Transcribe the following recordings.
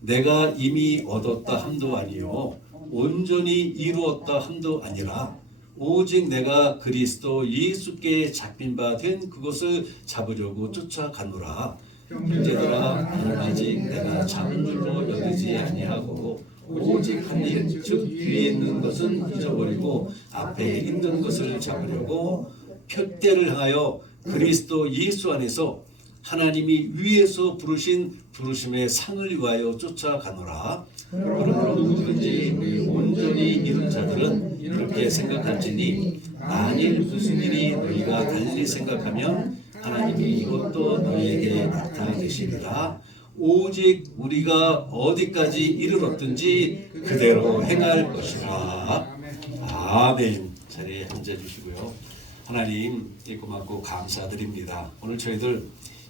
내가 이미 얻었다 함도 아니요 온전히 이루었다 함도 아니라 오직 내가 그리스도 예수께 잡힌 바 된 그것을 잡으려고 쫓아가노라. 형제들아, 나는 아직 내가 잡은 줄로 여기지 아니하고 오직 한 일, 즉 뒤에 있는 것은 잊어버리고 앞에 있는 것을 잡으려고 표대를 향하여 그리스도 예수 안에서 하나님이 위에서 부르신 부르심의 상을 위하여 쫓아가노라. 그러므로 누구든지 우리 온전히 이룬 자들은 이렇게 생각할지니 만일 무슨 일이 너희가 달리 생각하면 하나님이 이것도 너희에게 나타내시리라. 오직 우리가 어디까지 이르렀든지 그대로 행할 것이라. 아멘. 자리에 앉아주시고요. 하나님 고맙고 감사드립니다. 오늘 저희들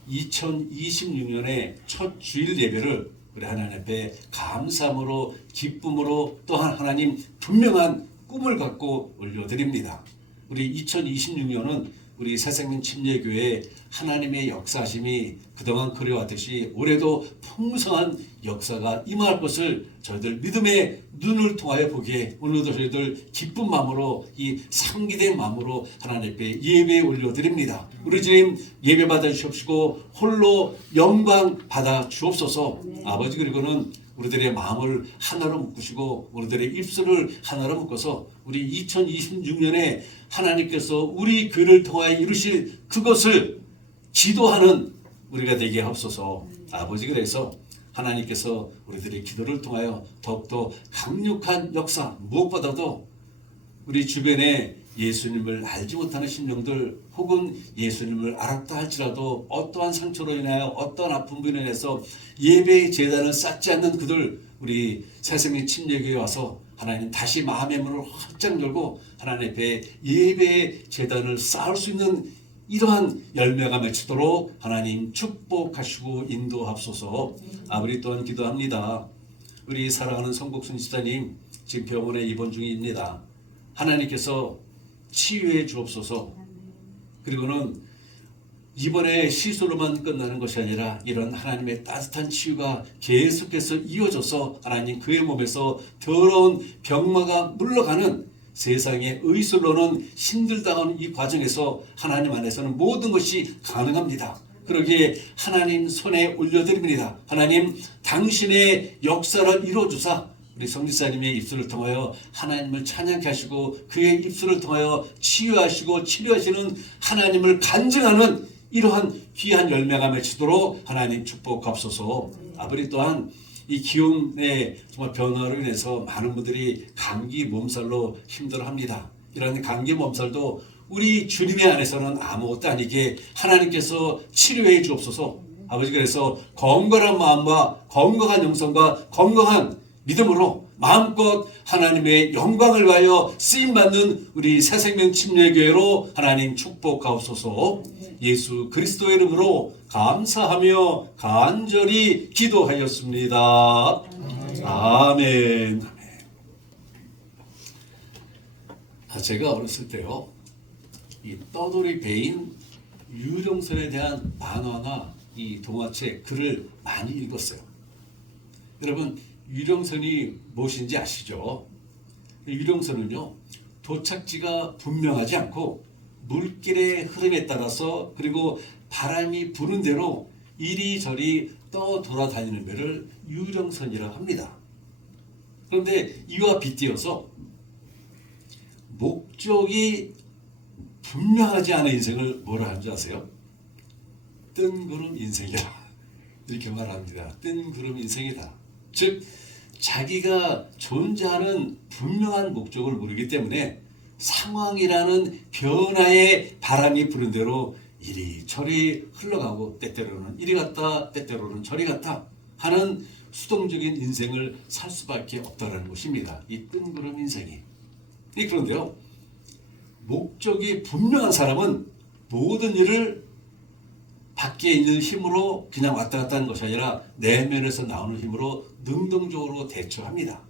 2026년의 첫 주일 예배를 우리 하나님 앞에 감사함으로 기쁨으로 또한 하나님 분명한 꿈을 갖고 올려드립니다. 우리 2026년은 우리 새생명 침례교회 하나님의 역사심이 그동안 그려왔듯이 올해도 풍성한 역사가 임할 것을 저희들 믿음의 눈을 통하여 보기에 오늘도 저희들 기쁜 마음으로 이 상기된 마음으로 하나님 앞에 예배에 올려드립니다. 우리 주님 예배 받아 주시옵시고 홀로 영광 받아 주옵소서. 아버지, 그리고는 우리들의 마음을 하나로 묶으시고 우리들의 입술을 하나로 묶어서 우리 2026년에 하나님께서 우리 교회를 통하여 이루실 그것을 지도하는 우리가 되게 하옵소서. 아버지, 그래서 하나님께서 우리들의 기도를 통하여 더욱더 강력한 역사, 무엇보다도 우리 주변에 예수님을 알지 못하는 심령들 혹은 예수님을 알았다 할지라도 어떠한 상처로 인하여 어떠한 아픔으로 인해서 예배의 제단을 쌓지 않는 그들, 우리 새생명 침례교회에 와서 하나님 다시 마음의 문을 활짝 열고 하나님 앞에 예배의 제단을 쌓을 수 있는 이러한 열매가 맺히도록 하나님 축복하시고 인도하옵소서. 아버지, 또한 기도합니다. 우리 사랑하는 성국순 집사님 지금 병원에 입원 중입니다. 하나님께서 치유해 주옵소서. 그리고는 이번에 시술로만 끝나는 것이 아니라 이런 하나님의 따뜻한 치유가 계속해서 이어져서 하나님 그의 몸에서 더러운 병마가 물러가는, 세상의 의술로는 힘들다는 이 과정에서 하나님 안에서는 모든 것이 가능합니다. 그러기에 하나님 손에 올려드립니다. 하나님 당신의 역사를 이루어주사 우리 성지사님의 입술을 통하여 하나님을 찬양케 하시고 그의 입술을 통하여 치유하시고 치료하시는 하나님을 간증하는 이러한 귀한 열매가 맺히도록 하나님 축복하옵소서. 아버지, 또한 이 기온의 정말 변화로 인해서 많은 분들이 감기 몸살로 힘들어합니다. 이런 감기 몸살도 우리 주님의 안에서는 아무것도 아니게 하나님께서 치료해 주옵소서. 아버지, 그래서 건강한 마음과 건강한 영성과 건강한 믿음으로 마음껏 하나님의 영광을 위하여 쓰임받는 우리 새생명 침례교회로 하나님 축복하옵소서. 예수 그리스도의 이름으로 감사하며 간절히 기도하였습니다. 아멘. 제가 어렸을 때요, 이 떠돌이 배인 유령선에 대한 만화나 이 동화책 글을 많이 읽었어요. 여러분, 유령선이 무엇인지 아시죠? 유령선은요, 도착지가 분명하지 않고 물길의 흐름에 따라서 그리고 바람이 부는 대로 이리저리 돌아다니는 배를 유령선이라고 합니다. 그런데 이와 빗대어서 목적이 분명하지 않은 인생을 뭐라 하는지 아세요? 뜬구름 인생이다, 이렇게 말합니다. 뜬구름 인생이다. 즉 자기가 존재하는 분명한 목적을 모르기 때문에 상황이라는 변화의 바람이 부는 대로 이리저리 흘러가고 때때로는 이리 갔다 때때로는 저리 갔다 하는 수동적인 인생을 살 수밖에 없다는 것입니다. 이 뜬구름 인생이. 그런데요, 목적이 분명한 사람은 모든 일을 밖에 있는 힘으로 그냥 왔다 갔다 하는 것이 아니라 내면에서 나오는 힘으로 능동적으로 대처합니다.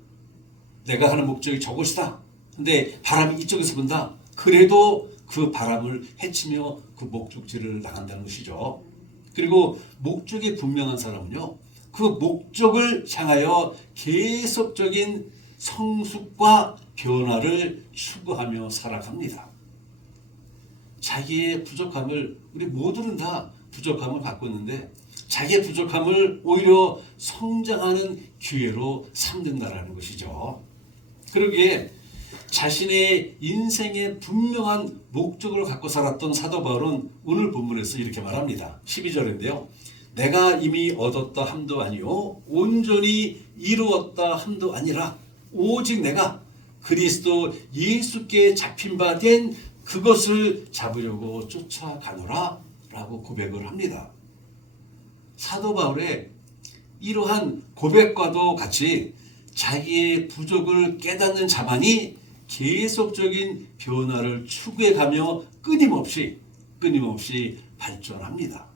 내가 하는 목적이 저것이다. 근데 바람이 이쪽에서 분다. 그래도 그 바람을 헤치며 그 목적지를 나간다는 것이죠. 그리고 목적이 분명한 사람은요, 그 목적을 향하여 계속적인 성숙과 변화를 추구하며 살아갑니다. 자기의 부족함을, 우리 모두는 다 부족함을 갖고 있는데 자기의 부족함을 오히려 성장하는 기회로 삼는다라는 것이죠. 그러기에 자신의 인생의 분명한 목적을 갖고 살았던 사도 바울은 오늘 본문에서 이렇게 말합니다. 12절인데요. 내가 이미 얻었다 함도 아니요 온전히 이루었다 함도 아니라 오직 내가 그리스도 예수께 잡힌 바 된 그것을 잡으려고 쫓아가노라 라고 고백을 합니다. 사도 바울의 이러한 고백과도 같이 자기의 부족을 깨닫는 자만이 계속적인 변화를 추구해가며 끊임없이 발전합니다.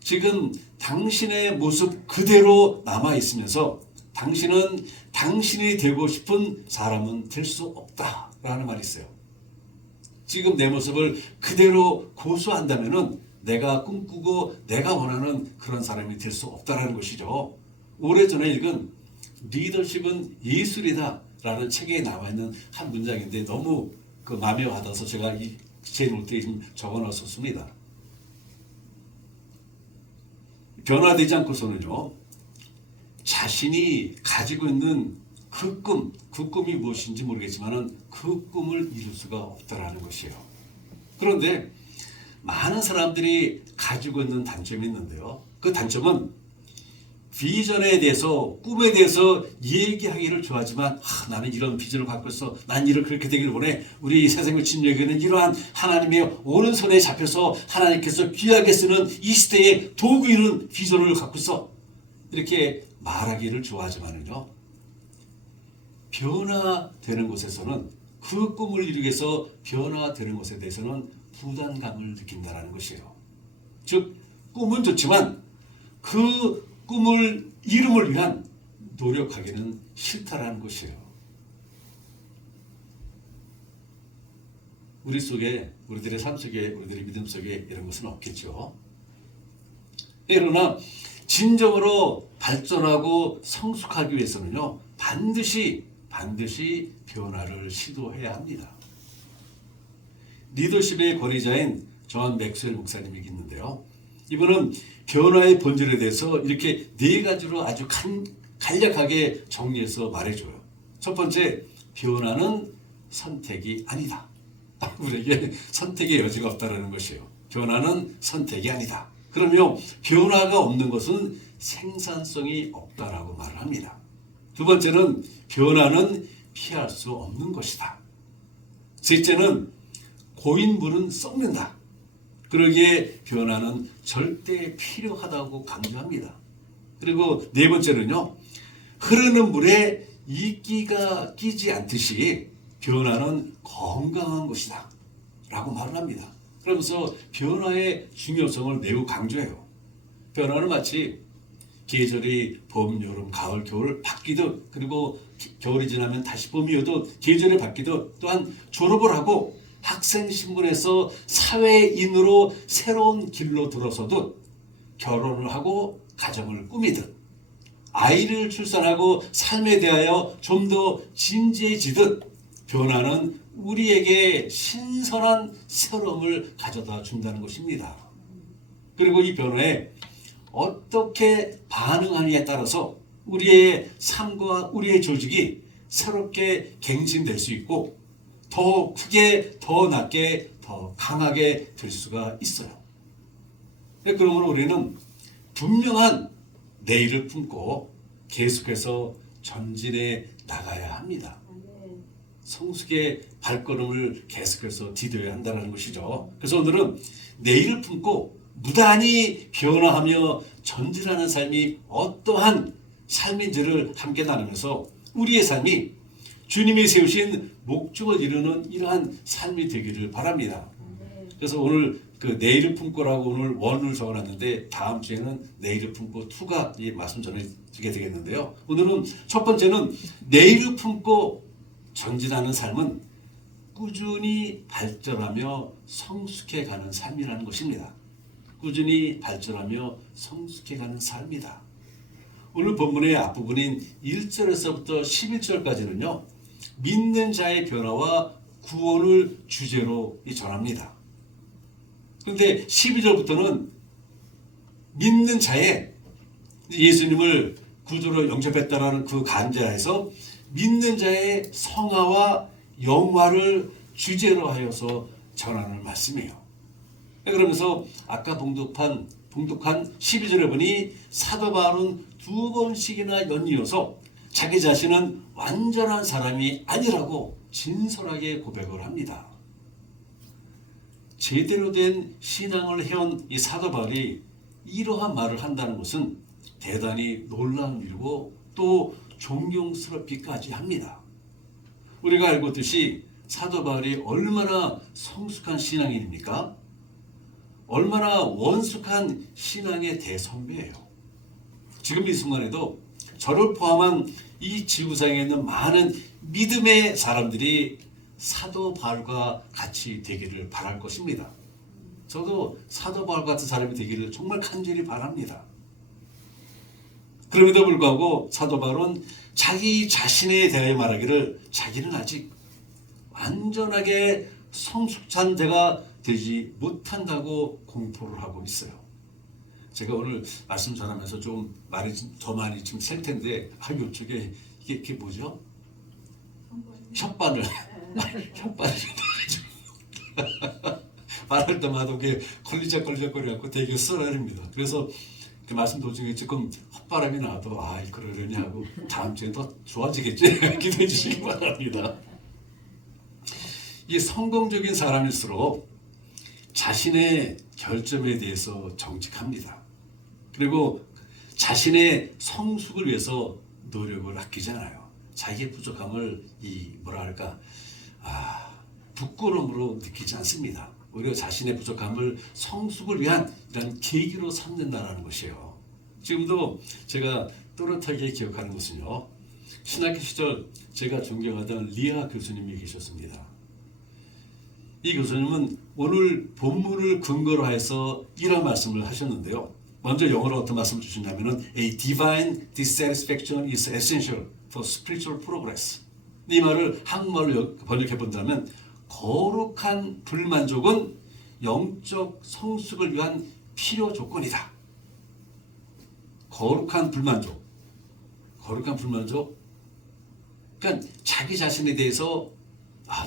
지금 당신의 모습 그대로 남아있으면서 당신은 당신이 되고 싶은 사람은 될 수 없다라는 말이 있어요. 지금 내 모습을 그대로 고수한다면은 내가 꿈꾸고 내가 원하는 그런 사람이 될 수 없다라는 것이죠. 오래전에 읽은 리더십은 예술이다 라는 책에 나와 있는 한 문장인데 너무 그 마음에 와닿아서 제가 제 노트에 적어놨었습니다. 변화되지 않고서는요, 자신이 가지고 있는 그 꿈이 무엇인지 모르겠지만 그 꿈을 이룰 수가 없다라는 것이에요. 그런데 많은 사람들이 가지고 있는 단점이 있는데요. 그 단점은 비전에 대해서, 꿈에 대해서 얘기하기를 좋아하지만 나는 이런 비전을 갖고 있어. 난 일을 그렇게 되기를 원해. 우리 세상의 진리에게는 이러한 하나님의 오른손에 잡혀서 하나님께서 귀하게 쓰는 이 시대의 도구이는 비전을 갖고 있어. 이렇게 말하기를 좋아하지만요. 변화되는 곳에서는 그 꿈을 이루기 위해서 변화되는 것에 대해서는 부담감을 느낀다는 것이에요. 즉 꿈은 좋지만 그 꿈을 이룸을 위한 노력하기는 싫다라는 것이에요. 우리 속에, 우리들의 삶 속에, 우리들의 믿음 속에 이런 것은 없겠죠. 그러나 진정으로 발전하고 성숙하기 위해서는요, 반드시 변화를 시도해야 합니다. 리더십의 권위자인 존 맥스웰 목사님이 있는데요. 이분은 변화의 본질에 대해서 이렇게 네 가지로 아주 간략하게 정리해서 말해줘요. 첫 번째, 변화는 선택이 아니다. 우리에게 선택의 여지가 없다는 것이에요. 변화는 선택이 아니다. 그러면 변화가 없는 것은 생산성이 없다라고 말을 합니다. 두 번째는 변화는 피할 수 없는 것이다. 셋째는 고인물은 썩는다. 그러기에 변화는 절대 필요하다고 강조합니다. 그리고 네 번째는요, 흐르는 물에 이끼가 끼지 않듯이 변화는 건강한 것이다 라고 말을 합니다. 그러면서 변화의 중요성을 매우 강조해요. 변화는 마치 계절이 봄, 여름, 가을, 겨울 바뀌듯, 그리고 겨울이 지나면 다시 봄이 오듯 계절이 바뀌듯, 또한 졸업을 하고 학생 신분에서 사회인으로 새로운 길로 들어서듯, 결혼을 하고 가정을 꾸미듯, 아이를 출산하고 삶에 대하여 좀 더 진지해지듯 변화는 우리에게 신선한 새로움을 가져다 준다는 것입니다. 그리고 이 변화에 어떻게 반응하느냐에 따라서 우리의 삶과 우리의 조직이 새롭게 갱신될 수 있고 더 크게, 더 낮게, 더 강하게 될 수가 있어요. 그러므로 우리는 분명한 내일을 품고 계속해서 전진해 나가야 합니다. 성숙의 발걸음을 계속해서 디뎌야 한다는 것이죠. 그래서 오늘은 내일을 품고 무단히 변화하며 전진하는 삶이 어떠한 삶인지를 함께 나누면서 우리의 삶이 주님이 세우신 목적을 이루는 이러한 삶이 되기를 바랍니다. 그래서 오늘 그 내일을 품고라고 오늘 1을 적어놨는데 다음 주에는 내일을 품고 2가 이 말씀 전해지게 되겠는데요. 오늘은 첫 번째는 내일을 품고 전진하는 삶은 꾸준히 발전하며 성숙해가는 삶이라는 것입니다. 꾸준히 발전하며 성숙해가는 삶이다. 오늘 본문의 앞부분인 1절에서부터 11절까지는요. 믿는 자의 변화와 구원을 주제로 전합니다. 그런데 12절부터는 믿는 자의 예수님을 구주로 영접했다라는 그 간자에서 믿는 자의 성화와 영화를 주제로 하여서 전하는 말씀이에요. 그러면서 아까 봉독한 12절에 보니 사도 바울은 두 번씩이나 연이어서 자기 자신은 완전한 사람이 아니라고 진솔하게 고백을 합니다. 제대로 된 신앙을 해온 이 사도 바울이 이러한 말을 한다는 것은 대단히 놀라운 일이고 또 존경스럽기까지 합니다. 우리가 알고 있듯이 사도 바울이 얼마나 성숙한 신앙인입니까? 얼마나 원숙한 신앙의 대선배예요. 지금 이 순간에도 저를 포함한 이 지구상에 있는 많은 믿음의 사람들이 사도 바울과 같이 되기를 바랄 것입니다. 저도 사도 바울 같은 사람이 되기를 정말 간절히 바랍니다. 그럼에도 불구하고 사도 바울은 자기 자신에 대하여 말하기를 자기는 아직 완전하게 성숙한 자가 되지 못한다고 공포를 하고 있어요. 제가 오늘 말씀 전하면서 좀 말이 더 많이 좀 셀 텐데 이쪽에 이게 뭐죠? 혓바늘 말할 때마다 이게 걸리적거려갖고 되게 썰어냅니다. 그래서 그 말씀 도중에 조금 헛바람이 나도 그러려니 하고 다음 주에 더 좋아지겠지 기도해 주시기 바랍니다. 이 성공적인 사람일수록 자신의 결점에 대해서 정직합니다. 그리고 자신의 성숙을 위해서 노력을 아끼지 않아요. 자기의 부족함을 부끄러움으로 느끼지 않습니다. 오히려 자신의 부족함을 성숙을 위한 이런 계기로 삼는다는 것이에요. 지금도 제가 또렷하게 기억하는 것은요. 신학교 시절 제가 존경하던 리아 교수님이 계셨습니다. 이 교수님은 오늘 본문을 근거로 해서 이런 말씀을 하셨는데요. 먼저 영어로 어떤 말씀을 주셨냐면은 A divine dissatisfaction is essential for spiritual progress. 이 말을 한국말로 번역해 본다면 거룩한 불만족은 영적 성숙을 위한 필요 조건이다. 거룩한 불만족. 그러니까 자기 자신에 대해서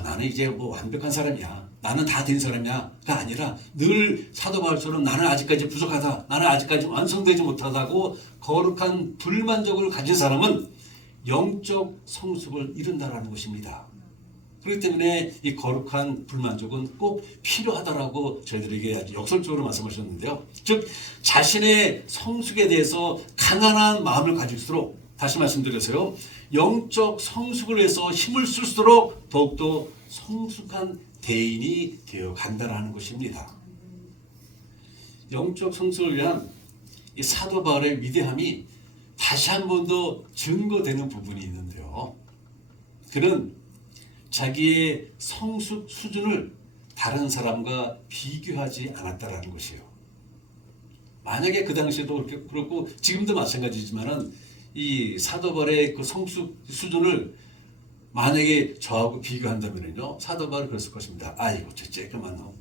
나는 이제 완벽한 사람이야. 나는 다 된 사람이야가 아니라 늘 사도 바울처럼 나는 아직까지 부족하다. 나는 아직까지 완성되지 못하다고 거룩한 불만족을 가진 사람은 영적 성숙을 이룬다라는 것입니다. 그렇기 때문에 이 거룩한 불만족은 꼭 필요하다라고 저희들에게 아주 역설적으로 말씀하셨는데요. 즉 자신의 성숙에 대해서 가난한 마음을 가질수록 다시 말씀드려서요. 영적 성숙을 위해서 힘을 쓸수록 더욱더 성숙한 대인이 되어 간다라는 것입니다. 영적 성숙을 위한 이 사도 바울의 위대함이 다시 한 번 더 증거되는 부분이 있는데요. 그는 자기의 성숙 수준을 다른 사람과 비교하지 않았다라는 것이에요. 만약에 그 당시에도 그렇고 지금도 마찬가지지만은 이 사도 바울의 그 성숙 수준을 만약에 저하고 비교한다면요, 사도 바울은 그랬을 것입니다. 이거 쬐끄만 놈.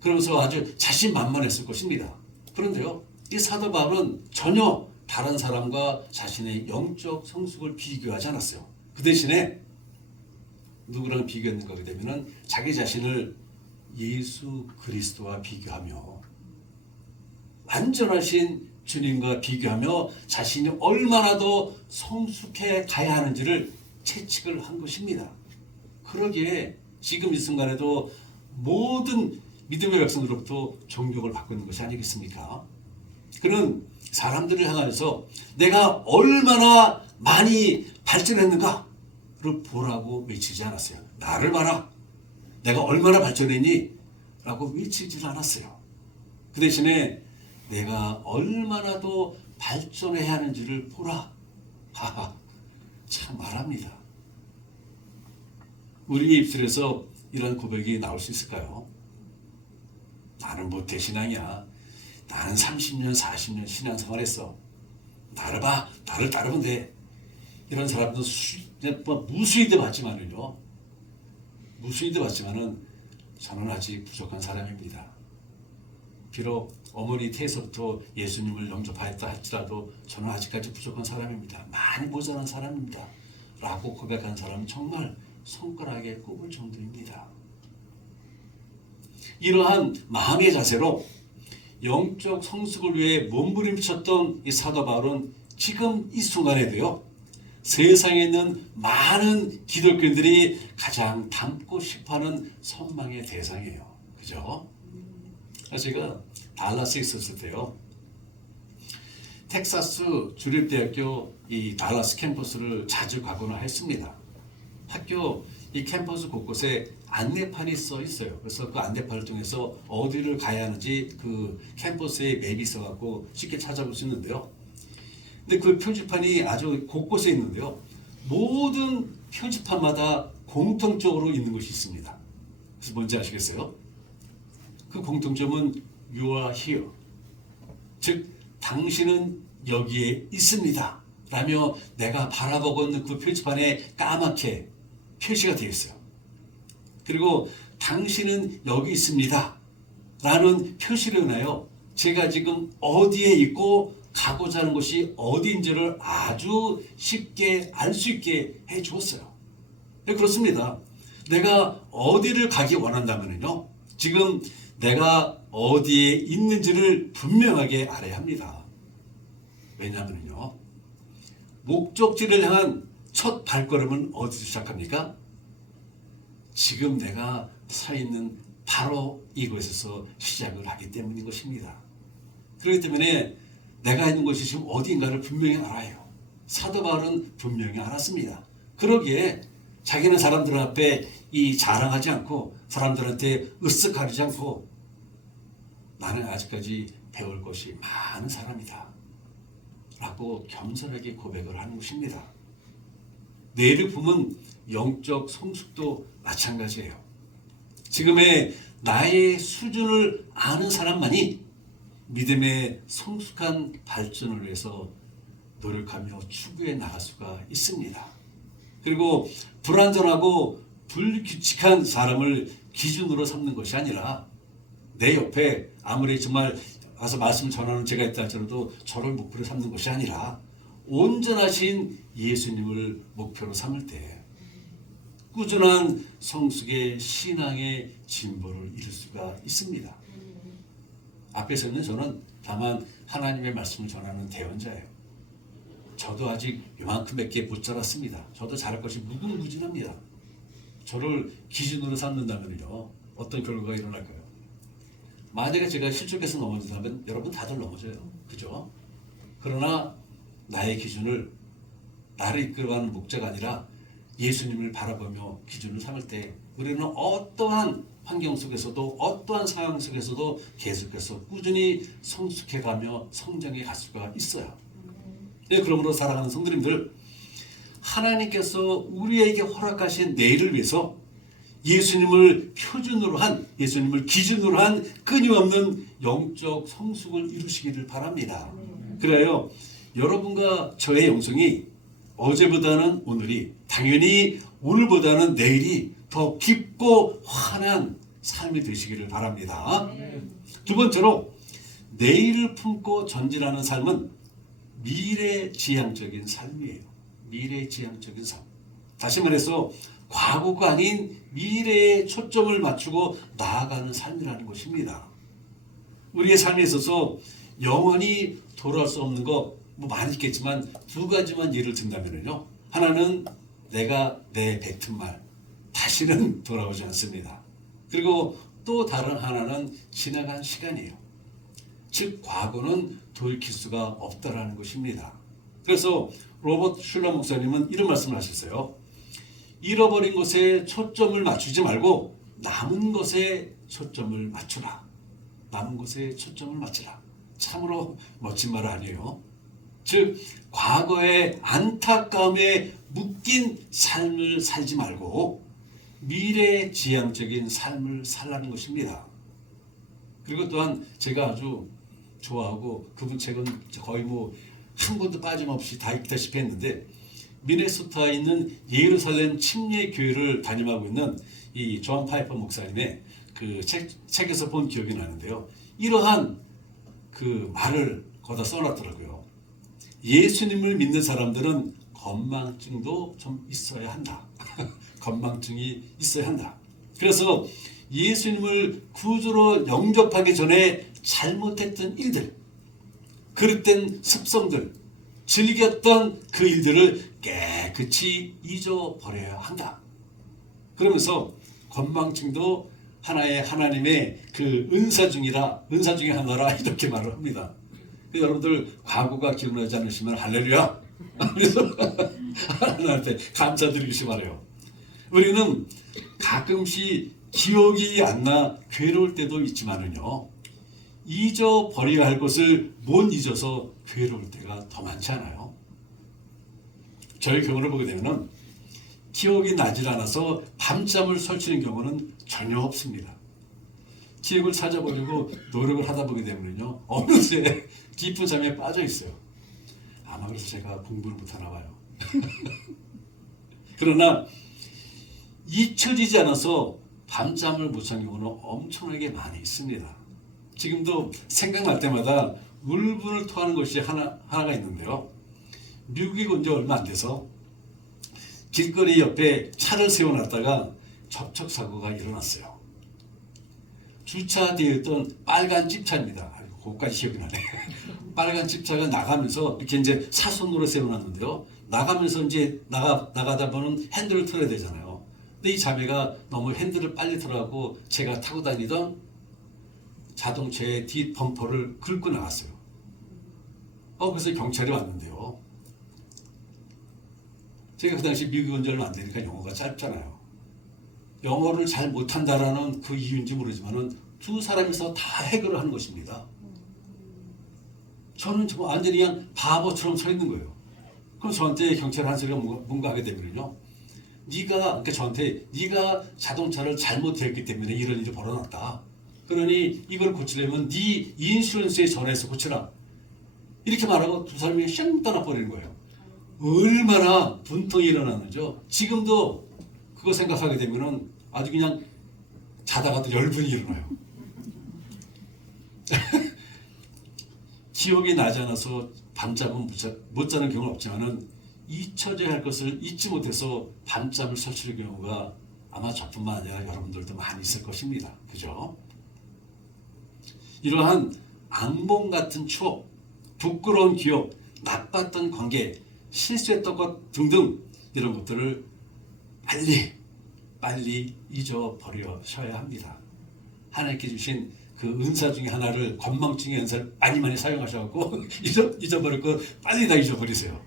그러면서 아주 자신만만했을 것입니다. 그런데요, 이 사도 바울은 전혀 다른 사람과 자신의 영적 성숙을 비교하지 않았어요. 그 대신에 누구랑 비교했는가 하게 되면은 자기 자신을 예수 그리스도와 비교하며 완전하신 주님과 비교하며 자신이 얼마나 더 성숙해 가야 하는지를 채찍을 한 것입니다. 그러기에 지금 이 순간에도 모든 믿음의 백성들로부터 존경을 받고 있는 것이 아니겠습니까? 그는 사람들을 향하여서 내가 얼마나 많이 발전했는가를 보라고 외치지 않았어요. 나를 봐라. 내가 얼마나 발전했니? 라고 외치지 않았어요. 그 대신에 내가 얼마나 더 발전해야 하는지를 보라. 참 말합니다. 우리의 입술에서 이런 고백이 나올 수 있을까요? 나는 모태신앙이야. 나는 30년, 40년 신앙생활했어. 나를 봐. 나를 따르면 돼. 이런 사람도 무수히도 봤지만은요. 무수히도 봤지만은 저는 아직 부족한 사람입니다. 비록 어머니 태에서부터 예수님을 영접하였다 할지라도 저는 아직까지 부족한 사람입니다. 많이 모자란 사람입니다. 라고 고백한 사람은 정말 손가락에 꼽을 정도입니다. 이러한 마음의 자세로 영적 성숙을 위해 몸부림쳤던 이 사도 바울은 지금 이 순간에도요. 세상에 있는 많은 기독교인들이 가장 닮고 싶어하는 선망의 대상이에요. 그죠? 제가 달라스에 있었을 때요. 텍사스 주립대학교 이 달라스 캠퍼스를 자주 가거나 했습니다. 학교 이 캠퍼스 곳곳에 안내판이 써 있어요. 그래서 그 안내판을 통해서 어디를 가야 하는지 그 캠퍼스에 맵이 있어갖고 쉽게 찾아볼 수 있는데요. 근데 그 표지판이 아주 곳곳에 있는데요. 모든 표지판마다 공통적으로 있는 것이 있습니다. 그래서 뭔지 아시겠어요? 그 공통점은 You are here. 즉 당신은 여기에 있습니다. 라며 내가 바라보고 있는 그 표지판에 까맣게 표시가 되어 있어요. 그리고 당신은 여기 있습니다. 라는 표시로 인하여 제가 지금 어디에 있고 가고자 하는 곳이 어디인지를 아주 쉽게 알 수 있게 해 주었어요. 네, 그렇습니다. 내가 어디를 가기 원한다면요. 지금 내가 어디에 있는지를 분명하게 알아야 합니다. 왜냐하면요. 목적지를 향한 첫 발걸음은 어디서 시작합니까? 지금 내가 서 있는 바로 이곳에서 시작을 하기 때문인 것입니다. 그렇기 때문에 내가 있는 곳이 지금 어디인가를 분명히 알아요. 사도 바울은 분명히 알았습니다. 그러기에 자기는 사람들 앞에 이 자랑하지 않고 사람들한테 으쓱 가리지 않고 나는 아직까지 배울 것이 많은 사람이다. 라고 겸손하게 고백을 하는 것입니다. 내일을 품은 영적 성숙도 마찬가지예요. 지금의 나의 수준을 아는 사람만이 믿음의 성숙한 발전을 위해서 노력하며 추구해 나갈 수가 있습니다. 그리고 불완전하고 불규칙한 사람을 기준으로 삼는 것이 아니라 내 옆에 아무리 정말 가서 말씀을 전하는 제가 있다 할지라도 저를 목표로 삼는 것이 아니라 온전하신 예수님을 목표로 삼을 때 꾸준한 성숙의 신앙의 진보를 이룰 수가 있습니다. 앞에서는 저는 다만 하나님의 말씀을 전하는 대언자예요. 저도 아직 요만큼밖에 못 자랐습니다. 저도 잘할 것이 무궁무진합니다. 저를 기준으로 삼는다면요. 어떤 결과가 일어날까요? 만약에 제가 실족해서 넘어진다면 여러분 다들 넘어져요. 그죠? 그러나 나의 기준을 나를 이끌어가는 목자가 아니라 예수님을 바라보며 기준을 삼을 때 우리는 어떠한 환경 속에서도 어떠한 상황 속에서도 계속해서 꾸준히 성숙해가며 성장해 갈 수가 있어요. 네, 그러므로 사랑하는 성도님들, 하나님께서 우리에게 허락하신 내일을 위해서 예수님을 표준으로 한, 예수님을 기준으로 한 끊임없는 영적 성숙을 이루시기를 바랍니다. 그래요. 여러분과 저의 영성이 어제보다는 오늘이, 당연히 오늘보다는 내일이 더 깊고 환한 삶이 되시기를 바랍니다. 두 번째로, 내일을 품고 전진하는 삶은 미래지향적인 삶이에요. 미래지향적인 삶. 다시 말해서 과거가 아닌 미래에 초점을 맞추고 나아가는 삶이라는 것입니다. 우리의 삶에 있어서 영원히 돌아올 수 없는 거 뭐 많이 있겠지만 두 가지만 예를 든다면요. 하나는 내가 내 뱉은 말 다시는 돌아오지 않습니다. 그리고 또 다른 하나는 지나간 시간이에요. 즉 과거는 돌이킬 수가 없다라는 것입니다. 그래서 로버트 슐러 목사님은 이런 말씀을 하셨어요. 잃어버린 것에 초점을 맞추지 말고 남은 것에 초점을 맞추라. 남은 것에 초점을 맞추라. 참으로 멋진 말 아니에요. 즉 과거의 안타까움에 묶인 삶을 살지 말고 미래지향적인 삶을 살라는 것입니다. 그리고 또한 제가 아주 좋아하고 그분 책은 거의 뭐 한 권도 빠짐없이 다 읽다시피 했는데 미네소타에 있는 예루살렘 침례교회를 담임하고 있는 이 존 파이퍼 목사님의 그 책에서 본 기억이 나는데요. 이러한 그 말을 거기다 써놨더라고요. 예수님을 믿는 사람들은 건망증도 좀 있어야 한다. 건망증이 있어야 한다. 그래서 예수님을 구주로 영접하기 전에 잘못했던 일들, 그릇된 습성들, 즐겼던 그 일들을 깨끗이 잊어버려야 한다. 그러면서 건망증도 하나의 하나님의 그 은사 중에 하나라 이렇게 말을 합니다. 여러분들 과거가 기억나지 않으시면 할렐루야 하면서 하나님한테 감사드리기 바라요. 우리는 가끔씩 기억이 안 나 괴로울 때도 있지만은요, 잊어버려야 할 것을 못 잊어서 괴로울 때가 더 많지 않아요? 저의 경우를 보게 되면은 기억이 나질 않아서 밤잠을 설치는 경우는 전혀 없습니다. 기억을 찾아보려고 노력을 하다 보게 되면요, 어느새 깊은 잠에 빠져 있어요. 아마 그래서 제가 공부를 못하나 봐요. 그러나 잊혀지지 않아서 밤잠을 못 잔 경우는 엄청나게 많이 있습니다. 지금도 생각날 때마다 울분을 토하는 것이 하나가 있는데요. 미국에 온 지 얼마 안 돼서 길거리 옆에 차를 세워놨다가 접촉사고가 일어났어요. 주차되어 있던 빨간 집차입니다. 그것까지 기억이 나네. 빨간 집차가 나가면서 이렇게 이제 사선으로 세워놨는데요. 나가면서 이제 나가다 보면 핸들을 틀어야 되잖아요. 근데 이 자매가 너무 핸들을 빨리 틀어갖고 제가 타고 다니던 자동차의 뒷 범퍼를 긁고 나갔어요. 그래서 경찰이 왔는데요. 제가 그 당시 미국 온 지 얼마 안 되니까 영어가 짧잖아요. 영어를 잘 못한다라는 그 이유인지 모르지만은 두 사람이서 다 해결을 하는 것입니다. 저는 완전히 그냥 바보처럼 서 있는 거예요. 그럼 저한테 경찰 한 소리가 뭔가 하게 되면요. 그러니까 저한테 네가 자동차를 잘못했기 때문에 이런 일이 벌어났다. 그러니 이걸 고치려면 네 인슈런스에 전화해서 고쳐라. 이렇게 말하고 두 사람이 쌩 떠나버리는 거예요. 얼마나 분통이 일어나는지요. 지금도 그거 생각하게 되면은 아주 그냥 자다가도 열분이 일어나요. 기억이 나지 않아서 밤잠은 못 자는 경우는 없지만은 잊혀져야 할 것을 잊지 못해서 밤잠을 설치는 경우가 아마 저뿐만 아니라 여러분들도 많이 있을 것입니다. 그죠? 이러한 악몽 같은 추억, 부끄러운 기억, 나빴던 관계, 실수했던 것 등등 이런 것들을 빨리 잊어버리셔야 합니다. 하나님께 주신 그 은사 중에 하나를, 건망증의 은사를 많이 사용하셔갖고 잊어버릴 거 빨리 다 잊어버리세요.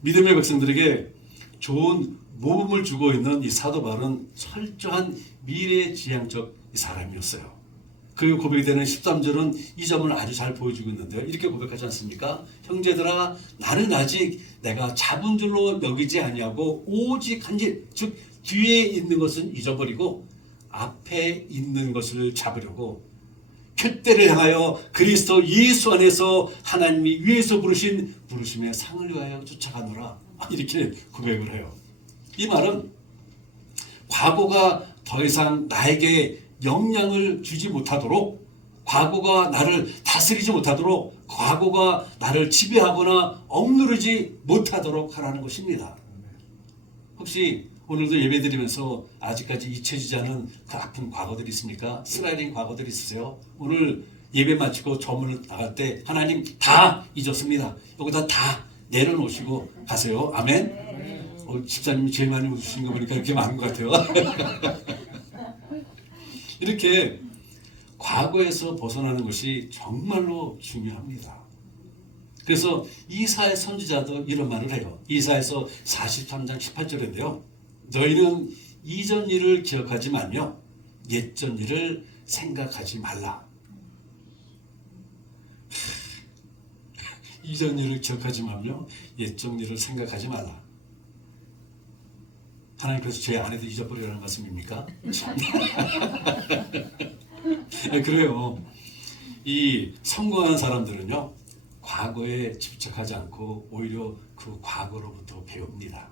믿음의 백성들에게 좋은 모범을 주고 있는 이 사도 바울은 철저한 미래지향적 사람이었어요. 그 고백이 되는 13절은 이 점을 아주 잘 보여주고 있는데요. 이렇게 고백하지 않습니까? 형제들아, 나는 아직 내가 잡은 줄로 여기지 아니하고 오직 한 일, 즉 뒤에 있는 것은 잊어버리고 앞에 있는 것을 잡으려고 푯대를 향하여 그리스도 예수 안에서 하나님이 위에서 부르신 부르심의 상을 위하여 쫓아가노라. 이렇게 고백을 해요. 이 말은 과거가 더 이상 나에게 영향을 주지 못하도록, 과거가 나를 다스리지 못하도록, 과거가 나를 지배하거나 억누르지 못하도록 하라는 것입니다. 혹시 오늘도 예배드리면서 아직까지 잊혀지지 않은 그 아픈 과거들이 있습니까? 스라이딩 과거들이 있으세요? 오늘 예배 마치고 저 문을 나갈 때 하나님 다 잊었습니다. 여기다 다 내려놓으시고 가세요. 아멘. 집사님이 제일 많이 웃으시는 거 보니까 이렇게 많은 것 같아요. 이렇게 과거에서 벗어나는 것이 정말로 중요합니다. 그래서 이사야 선지자도 이런 말을 해요. 이사야서 43장 18절인데요. 너희는 이전 일을 기억하지 말며 옛전 일을 생각하지 말라. 이전 일을 기억하지 말며 옛전 일을 생각하지 말라. 하나님 그래서 제 아내도 잊어버리라는 말씀입니까? 그래요. 이 성공한 사람들은요, 과거에 집착하지 않고 오히려 그 과거로부터 배웁니다.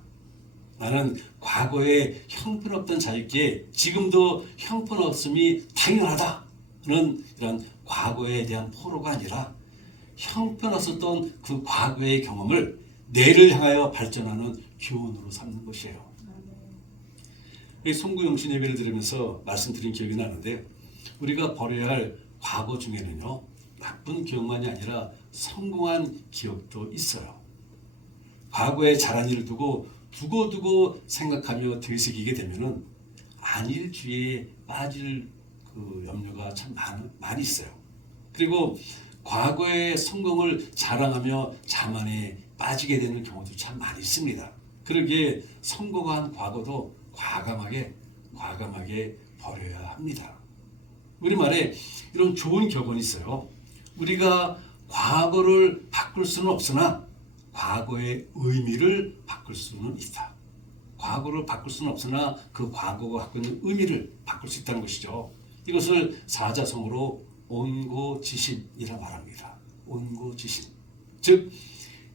나는 과거에 형편없던 자유기에 지금도 형편없음이 당연하다는 이런 과거에 대한 포로가 아니라 형편없었던 그 과거의 경험을 내를 향하여 발전하는 교훈으로 삼는 것이에요. 송구영신 예배를 들으면서 말씀드린 기억이 나는데, 우리가 버려야 할 과거 중에는요, 나쁜 기억만이 아니라 성공한 기억도 있어요. 과거에 잘한 일을 두고 두고두고 생각하며 되새기게 되면은 안일주의에 빠질 그 염려가 참 많이 있어요. 그리고 과거의 성공을 자랑하며 자만에 빠지게 되는 경우도 참 많이 있습니다. 그러기에 성공한 과거도 과감하게 버려야 합니다. 우리말에 이런 좋은 격언이 있어요. 우리가 과거를 바꿀 수는 없으나 과거의 의미를 바꿀 수는 있다. 과거를 바꿀 수는 없으나 그 과거가 갖고 있는 의미를 바꿀 수 있다는 것이죠. 이것을 사자성어로 온고지신이라 말합니다. 온고지신. 즉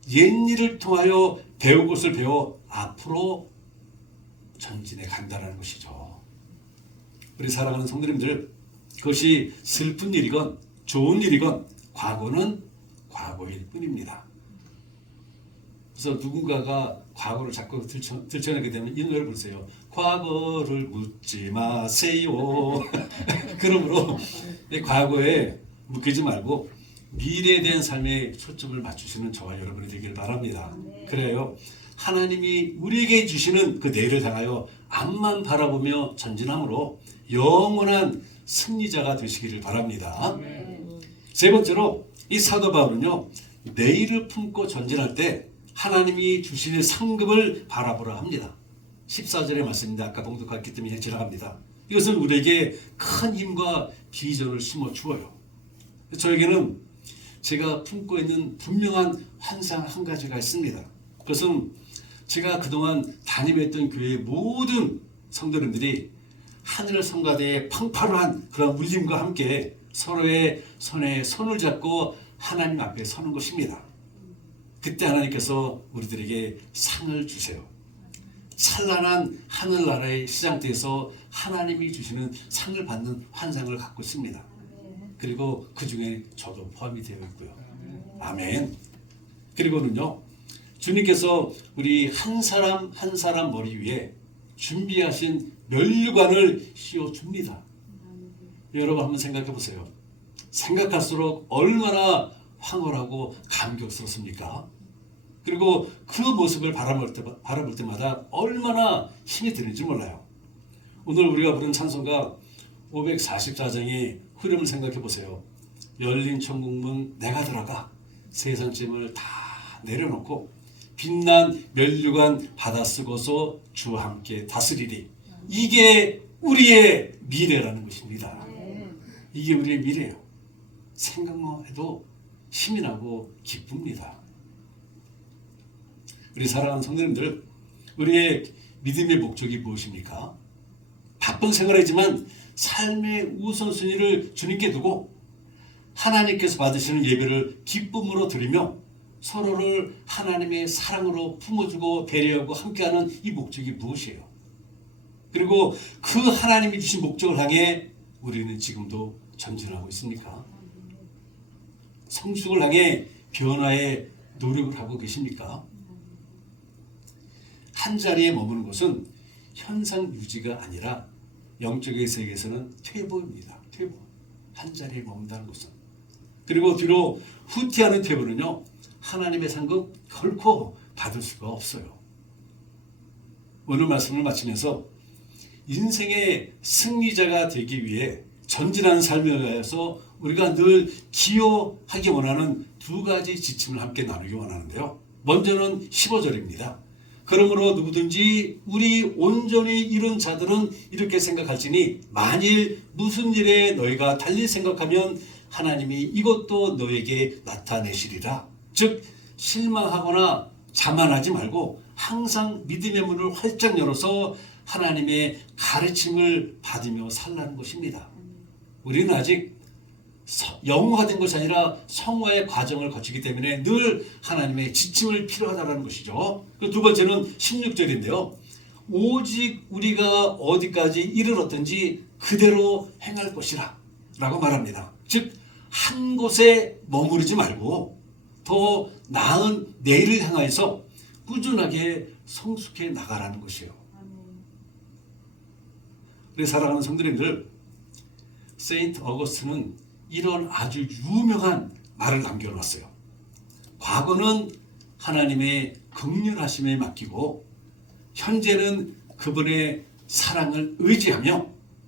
옛일을 통하여 배울 것을 배워 앞으로 전진해 간다는 것이죠. 우리 사랑하는 성도님들, 그것이 슬픈 일이건 좋은 일이건 과거는 과거일 뿐입니다. 그래서 누군가가 과거를 자꾸 들춰내게 되면 이 노래를 부르세요. 과거를 묻지 마세요. 그러므로 과거에 묶이지 말고 미래에 대한 삶에 초점을 맞추시는 저와 여러분이 되기를 바랍니다. 그래요. 하나님이 우리에게 주시는 그 내일을 향하여 앞만 바라보며 전진함으로 영원한 승리자가 되시기를 바랍니다. 세 번째로 이 사도 바울은요, 내일을 품고 전진할 때 하나님이 주시는 상급을 바라보라 합니다. 14절의 말씀입니다. 아까 봉독했기 때문에 지나갑니다. 이것은 우리에게 큰 힘과 비전을 심어 주어요. 저에게는 제가 품고 있는 분명한 환상 한 가지가 있습니다. 그것은 제가 그동안 담임했던 교회의 모든 성도님들이 하늘 성가대의 팡파르한 그런 울림과 함께 서로의 손에 손을 잡고 하나님 앞에 서는 것입니다. 그때 하나님께서 우리들에게 상을 주세요. 찬란한 하늘나라의 시장대에서 하나님이 주시는 상을 받는 환상을 갖고 있습니다. 그리고 그 중에 저도 포함이 되어 있고요. 아멘. 그리고는요, 주님께서 우리 한 사람 한 사람 머리 위에 준비하신 면류관을 씌워줍니다. 여러분 한번 생각해 보세요. 생각할수록 얼마나 황홀하고 감격스럽습니까? 그리고 그 모습을 바라볼 때마다 얼마나 힘이 드는지 몰라요. 오늘 우리가 부른 찬송가 544장의 흐름을 생각해 보세요. 열린 천국문 내가 들어가 세상 짐을 다 내려놓고 빛난 면류관 받아 쓰고서 주와 함께 다스리리. 이게 우리의 미래라는 것입니다. 이게 우리의 미래예요. 생각만 해도 힘이 나고 기쁩니다. 우리 사랑하는 성도님들, 우리의 믿음의 목적이 무엇입니까? 바쁜 생활이지만 삶의 우선순위를 주님께 두고 하나님께서 받으시는 예배를 기쁨으로 드리며 서로를 하나님의 사랑으로 품어주고 배려하고 함께하는 이 목적이 무엇이에요? 그리고 그 하나님이 주신 목적을 향해 우리는 지금도 전진하고 있습니까? 성숙을 향해 변화에 노력을 하고 계십니까? 한 자리에 머무는 것은 현상 유지가 아니라 영적의 세계에서는 퇴보입니다. 퇴보. 한 자리에 머문다는 것은. 그리고 뒤로 후퇴하는 퇴보는요, 하나님의 상급 결코 받을 수가 없어요. 오늘 말씀을 마치면서 인생의 승리자가 되기 위해 전진하는 삶에 대해서 우리가 늘 기여하기 원하는 두 가지 지침을 함께 나누기 원하는데요. 먼저는 15절입니다. 그러므로 누구든지 우리 온전히 이룬 자들은 이렇게 생각할지니 만일 무슨 일에 너희가 달리 생각하면 하나님이 이것도 너에게 나타내시리라. 즉 실망하거나 자만하지 말고 항상 믿음의 문을 활짝 열어서 하나님의 가르침을 받으며 살라는 것입니다. 우리는 아직 영화된 것이 아니라 성화의 과정을 거치기 때문에 늘 하나님의 지침을 필요하다는 것이죠. 두 번째는 16절인데요. 오직 우리가 어디까지 이르렀든지 그대로 행할 것이라 라고 말합니다. 즉 한 곳에 머무르지 말고 더 나은 내일을 향하여서 꾸준하게 성숙해 나가라는 것이에요. 우리 사랑하는 성도님들, 세인트 어거스틴은 이런 아주 유명한 말을 남겨놨어요. 과거는 하나님의 긍휼하심에 맡기고 현재는 그분의 사랑을 의지하며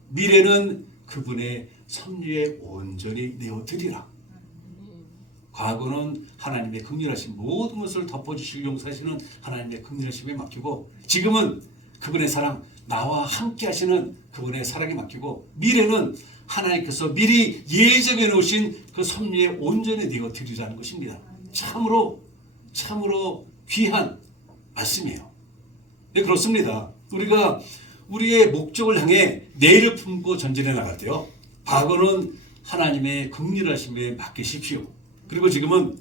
미래는 그분의 섭리에 온전히 내어드리라. 과거는 하나님의 긍휼하심, 모든 것을 덮어주시고 용서하시는 하나님의 긍휼하심에 맡기고 지금은 그분의 사랑, 나와 함께 하시는 그분의 사랑에 맡기고 미래는 하나님께서 미리 예정해 놓으신 그 섭리에 온전히 내어드리라는 것입니다. 참으로 귀한 말씀이에요. 네, 그렇습니다. 우리가 우리의 목적을 향해 내일을 품고 전진해 나갈 때요, 과거는 하나님의 긍휼하심에 맡기십시오. 그리고 지금은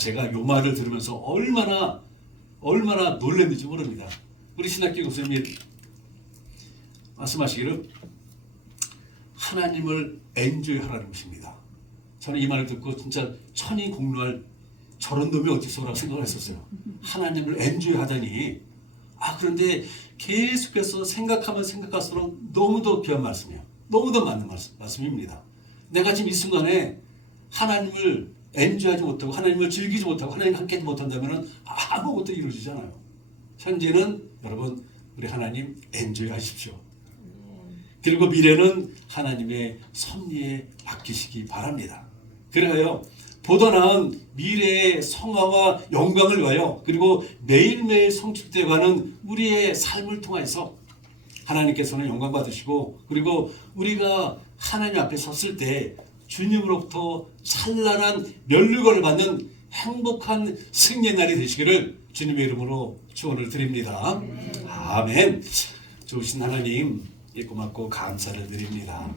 제가 요 말을 들으면서 얼마나 놀랐는지 모릅니다. 우리 신학교 교수님이 말씀하시기를 하나님을 엔조이하라는 것입니다. 저는 이 말을 듣고 진짜 천이 공로할 저런 놈이 어디 있어라고 생각을 했었어요. 하나님을 엔조이하다니. 그런데 계속해서 생각하면 생각할수록 너무도 귀한 말씀이에요. 너무도 맞는 말씀입니다. 내가 지금 이 순간에 하나님을 엔조이하지 못하고 하나님을 즐기지 못하고 하나님과 함께하지 못한다면 아무것도 이루어지지 않아요. 현재는 여러분 우리 하나님 엔조이 하십시오. 그리고 미래는 하나님의 섭리에 맡기시기 바랍니다. 그래요, 보다 나은 미래의 성화와 영광을 위하여 그리고 매일매일 성취되어가는 우리의 삶을 통해서 하나님께서는 영광 받으시고 그리고 우리가 하나님 앞에 섰을 때 주님으로부터 찬란한 면류관을 받는 행복한 승리의 날이 되시기를 주님의 이름으로 축원을 드립니다. 아멘. 좋으신 하나님, 고맙고 감사를 드립니다.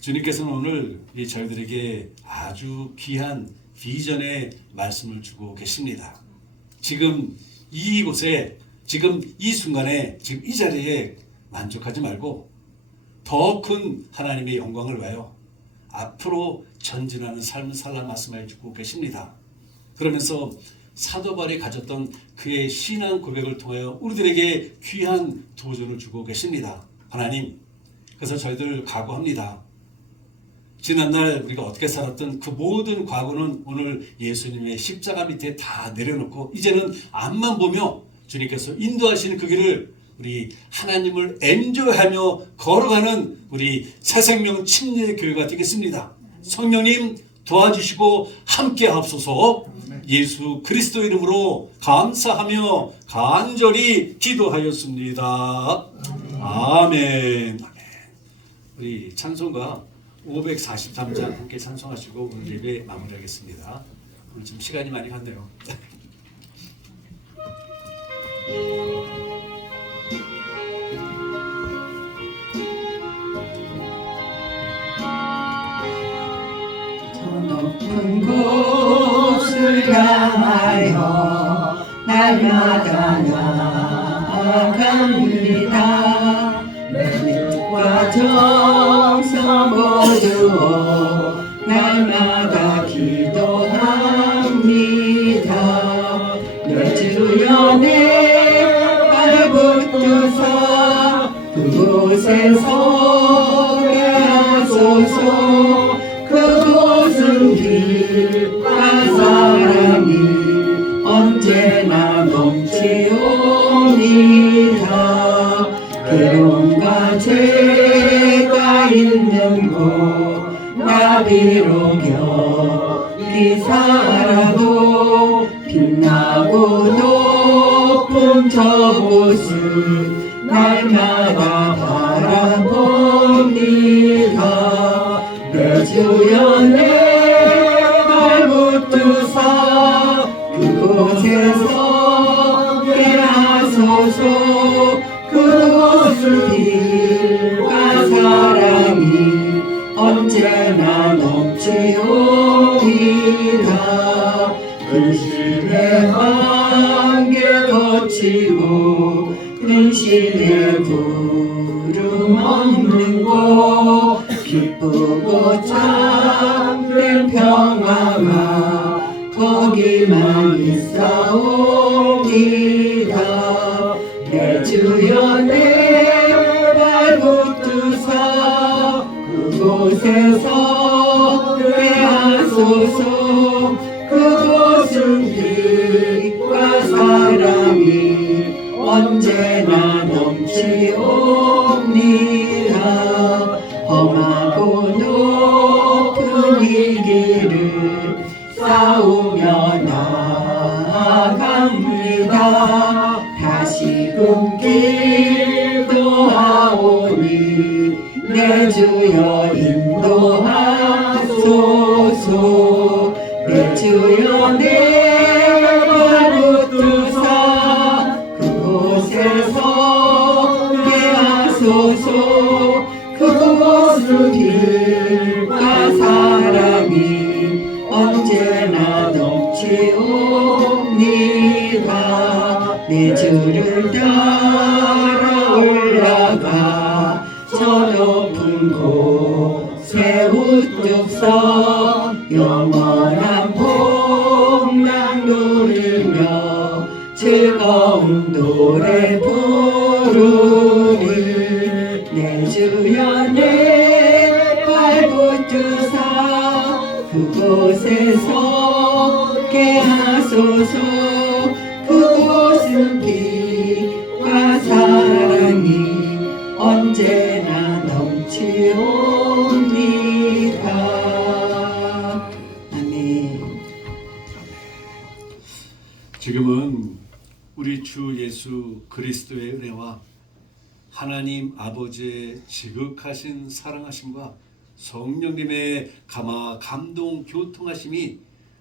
주님께서는 오늘 저희들에게 아주 귀한 비전의 말씀을 주고 계십니다. 지금 이곳에, 지금 이 순간에, 지금 이 자리에 만족하지 말고 더 큰 하나님의 영광을 위하여 앞으로 전진하는 삶을 살라 말씀해 주고 계십니다. 그러면서 사도 바울이 가졌던 그의 신앙 고백을 통하여 우리들에게 귀한 도전을 주고 계십니다. 하나님, 그래서 저희들 각오합니다. 지난날 우리가 어떻게 살았던 그 모든 과거는 오늘 예수님의 십자가 밑에 다 내려놓고 이제는 앞만 보며 주님께서 인도하시는 그 길을 우리 하나님을 엔조이하며 걸어가는 우리 새생명 침례 교회가 되겠습니다. 성령님 도와주시고 함께 하옵소서. 예수 그리스도 이름으로 감사하며 간절히 기도하였습니다. 아멘. 우리 찬송가 543장 함께 찬송하시고 오늘 예배 마무리하겠습니다. 오늘 좀 시간이 많이 갔네요. 높은 곳을 향하여 날마다 나아갑니다. 믿음과 정성 모두 날마다 기도합니다. 내 주여 내 발붙드사 그곳에 서게 하소서. 그곳은 길과 사랑이 언제나 넘치옵니다. 괴로움과 죄가 있는 곳 나비로 격이 살아도 빛나고 높은 저곳을 날마다 바라봅니다. 내 주여 내 발붙드사 그곳에 서게 하소서. 그곳을 길과 사랑이 언제나 넘치오리라. 근심의 한계 거치고 근심의 구름 없는 곳 기쁘고 참된 평화가 거기만 있사옵니다. 내 주여 내 발붙드사 그곳에서 꾀하소서. 그곳은 빛과 사랑이 언제나 넘치옵니다. 험하고 높은 이 길을 싸우며 나아갑니다. 다시금 기도하오니 내 주여 인도하소서. 내 주여 내 발붙드사 그곳에서 꾀하소서. 그곳은 빛과 사랑이 언제나 넘치옵니다. 내 주를 따라 올라가 저 높은 곳에 우뚝 서 영원한 복락 누리며 즐거운 노래 부르리. 내 주여 내 발붙드사 그곳에서 꾀하소서. 그곳은 빛과 사랑이 언제나 넘치옵니다. 아멘. 지금은 우리 주 예수 그리스도의 은혜와 하나님 아버지의 지극하신 사랑하심과 성령님의 감동 교통하심이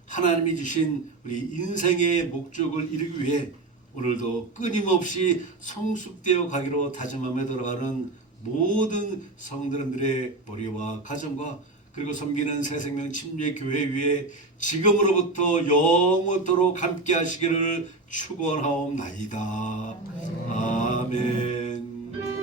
하나님이 주신 우리 인생의 목적을 이루기 위해 오늘도 끊임없이 성숙되어 가기로 다짐하며 들어가는 모든 성도님들의 머리와 가정과 그리고 섬기는 새생명 침례교회 위에 지금으로부터 영원토록 함께 하시기를 축원하옵나이다. 아멘.